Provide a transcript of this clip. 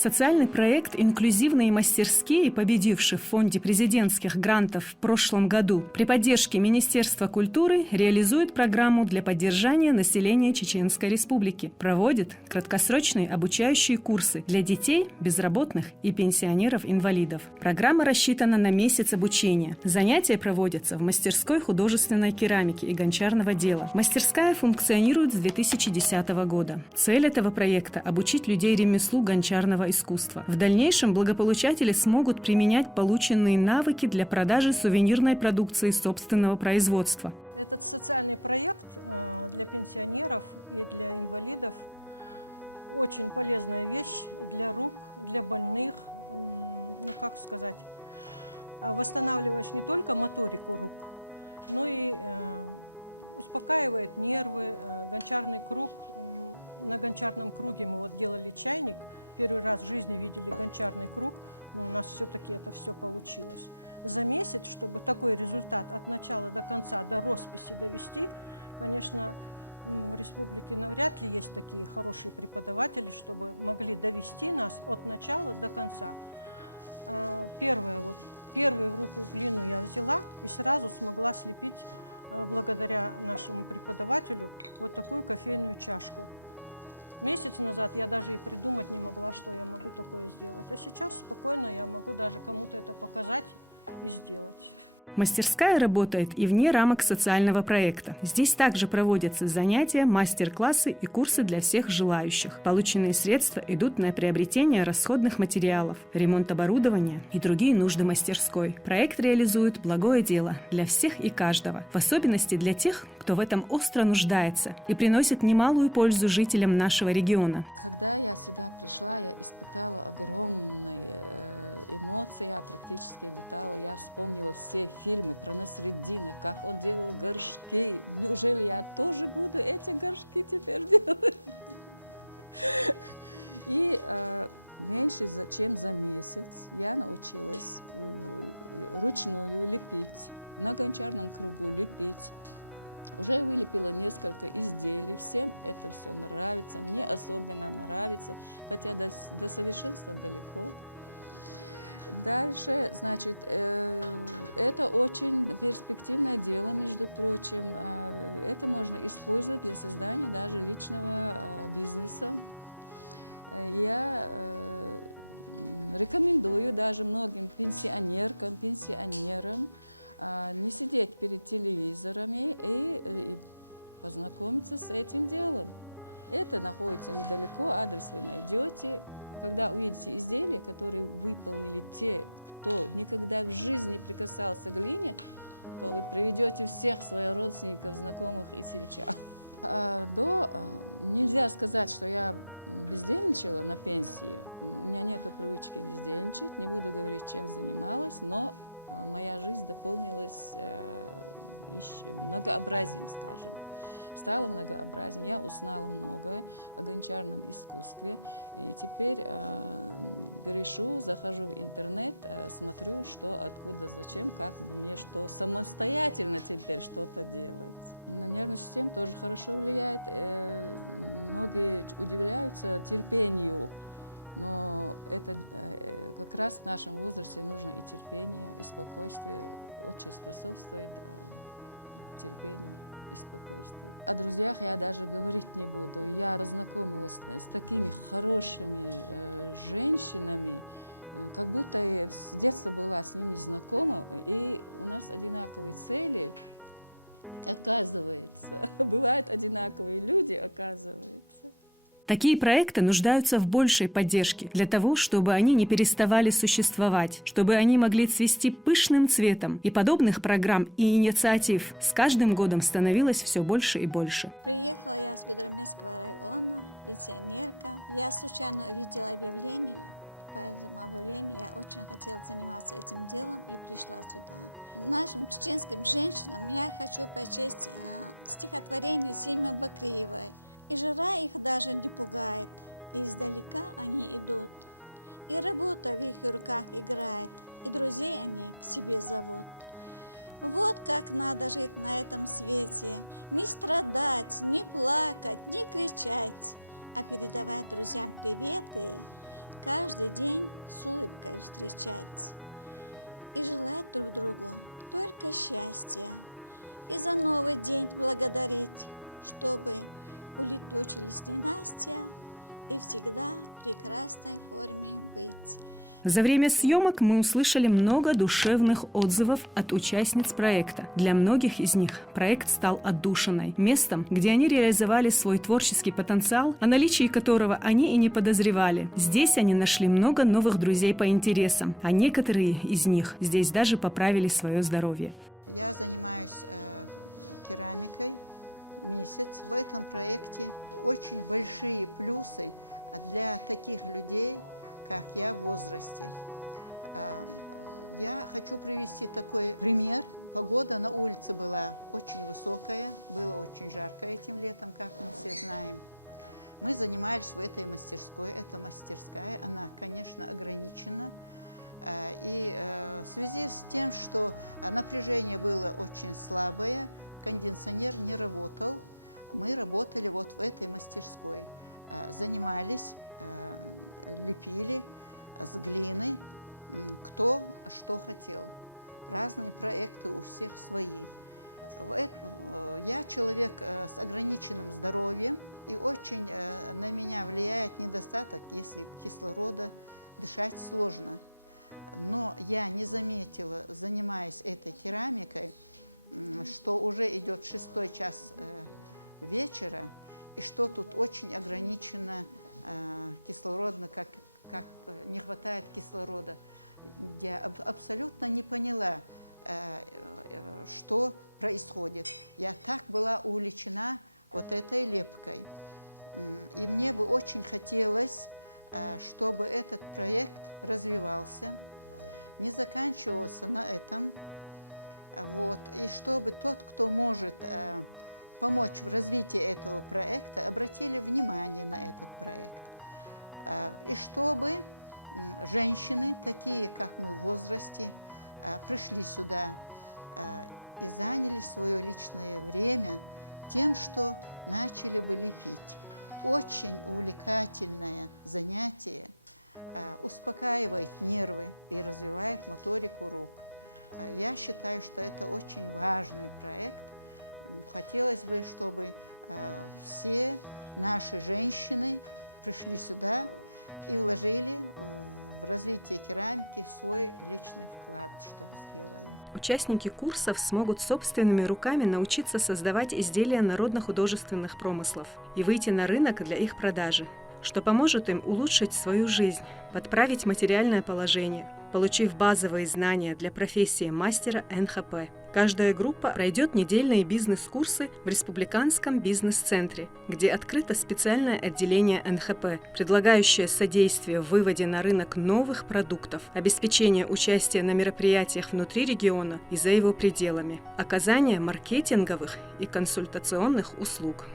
Социальный проект «Инклюзивные мастерские», победивший в Фонде президентских грантов в прошлом году, при поддержке Министерства культуры реализует программу для поддержания населения Чеченской Республики, проводит краткосрочные обучающие курсы для детей, безработных и пенсионеров-инвалидов. Программа рассчитана на месяц обучения. Занятия проводятся в мастерской художественной керамики и гончарного дела. Мастерская функционирует с 2010 года. Цель этого проекта – обучить людей ремеслу гончарного искусства. В дальнейшем благополучатели смогут применять полученные навыки для продажи сувенирной продукции собственного производства. Этот социальный проект для пенсионеров и для инвалидов очень полезная вещь для рук, для больных. Как сказать, восстанавливаешь не только моторику рук, но и успокаивает нервы. Гончарный круг. На гончарном круге мы делали чайник. Первый раз в жизни видели гончарный круг, но у нас все-таки это все получилось. За месяц, чтобы такой результат от начала до конца, до росписи довести, конечно, в республике навряд ли есть такие хорошие преподаватели, чтобы могли довести нас от начала до конца. Первую в руку глину я взяла и сразу смогла слепить, благодаря нашему преподавателю, вот такую кофейную чашку. Месяц назад я даже и придумать не могла, что я могу такое сделать. А сейчас спокойно я могу даже кому-то это показать и сделать. Мастерская работает и вне рамок социального проекта. Здесь также проводятся занятия, мастер-классы и курсы для всех желающих. Полученные средства идут на приобретение расходных материалов, ремонт оборудования и другие нужды мастерской. Проект реализует благое дело для всех и каждого, в особенности для тех, кто в этом остро нуждается и приносит немалую пользу жителям нашего региона. Когда я сюда пришла, я испытала огромные эмоции, я практически летала, я вспомнила все фильмы про Насреддина, как он делал горшки. Неужели я тоже буду эти горшки теперь делать? И меньше чем за месяц я научилась ручную лепить, на гончарном кругу лепить. Уже вылепила несколько изделий, всем это все нравится, мне особенно нравится, хотя до совершенства далеко. Дальше, значит, это очень перспективное дело, между прочим. Это можно использовать для создания даже личного бизнеса. Я рекомендую даже многим пенсионеркам, пенсионерам не сидеть перед телевизорами и познакомиться с этим делом. Это находится недалеко, адрес вы найдете. Когда увидите изделия, которые выполнили те, кто никогда в жизни не прикасался к глине, то вы приведете всех своих родственников, знакомых и сельчан. Нельзя сказать, что я бездельничала на пенсии. У меня нет привычки бездельничать, не буду говорить, чем занималась, но моя жизнь дополнилась многообразием, скажем. Стала многообразнее, я узнала многое о гончарном искусстве. И теперь грешу, захожу в интернет, смотрю, что, откуда, зачем, как бы мне что, самостоятельно теперь что-то делать. На нервную систему тоже хорошо влияет. Многие удивляются терпению, но это как раз в нашем возрасте нужно и терпение, и спокойствие. Очень способствует терпению и спокойствию. О друзьях я даже говорить не буду. Я познакомилась с такими хорошими женщинами, как будто я с детства была с ними знакома, и у нас одинаковые цели, оказывается. Бывают одинаковые люди, оказывается. Такие проекты нуждаются в большей поддержке для того, чтобы они не переставали существовать, чтобы они могли цвести пышным цветом. И подобных программ и инициатив с каждым годом становилось все больше и больше. Приехала я с Гудромесского района, пенсионерка. Я случайно увидела объявление. По этому объявлению я очень хотела заниматься этим делом и пришла сюда. Нашим чеченским женщинам я хочу прочесть стихотворение Симы Бакриевой. И жара их даже не пугает, и издалека они идут. И работа в их руках играет, и друзей они к себе зовут. Вот как надо жить на этом свете, не страдать, не плакать, не кричать, а передавать друзьям приветы каждый день с улыбкой встречать и желать друг другу только счастья, и за новый день благодарить, чтобы улетучились ненастья и всегда в прекрасной форме быть. За время съемок мы услышали много душевных отзывов от участниц проекта. Для многих из них проект стал отдушиной, местом, где они реализовали свой творческий потенциал, о наличии которого они и не подозревали. Здесь они нашли много новых друзей по интересам, а некоторые из них здесь даже поправили свое здоровье. Я занимаюсь керамикой месяц. В этом проекте очень большие плюсы для таких людей, как я в возрасте. Я хочу привести такой пример. Погода на улице была очень высокая, было очень жарко этим летом, как мы все знаем. Мы занимались в этой мастерской. Эта мастерская, она, конечно, ограничена. И в связи с тем, что напряжение было очень слабое, кондиционер не работал, мы работали вот в этой мастерской. Занимались, лепили с глины, кто что хотел. Разные проекты у всех свои. Я человек с ограниченным здоровьем, и очень на меня влияет недостаток, если кислорода, дышать сложно. Но я не заметила, занимаясь этой керамикой, что уже идет 6-й час вечера, и что тут очень ограничено кислородно, как не хватает кислорода. Я абсолютно не поняла, что происходит. Я так была увлечена вот этой лепкой. И мне бы очень хотелось, чтобы этот проект развивался, не заканчивался на этом, вот, и чтобы тот, кто может помочь в развитии этого проекта, обратили внимание на этот проект. И чтобы женщины, такие как мы в возрасте, пришли сюда и заняли свое личное время тем, что начали бы лепить. Очень увлекательное занятие, успокаивает нервы и развивает моторику рук. Я считаю, что это очень важный проект. Хотелось бы, чтобы все наши женщины пришли сюда и вложили в развитие керамики свой личный вклад, чтобы сделали. Участники курсов смогут собственными руками научиться создавать изделия народно-художественных промыслов и выйти на рынок для их продажи, что поможет им улучшить свою жизнь, подправить материальное положение, получив базовые знания для профессии мастера НХП. Каждая группа пройдет недельные бизнес-курсы в Республиканском бизнес-центре, где открыто специальное отделение НХП, предлагающее содействие в выводе на рынок новых продуктов, обеспечение участия на мероприятиях внутри региона и за его пределами, оказание маркетинговых и консультационных услуг.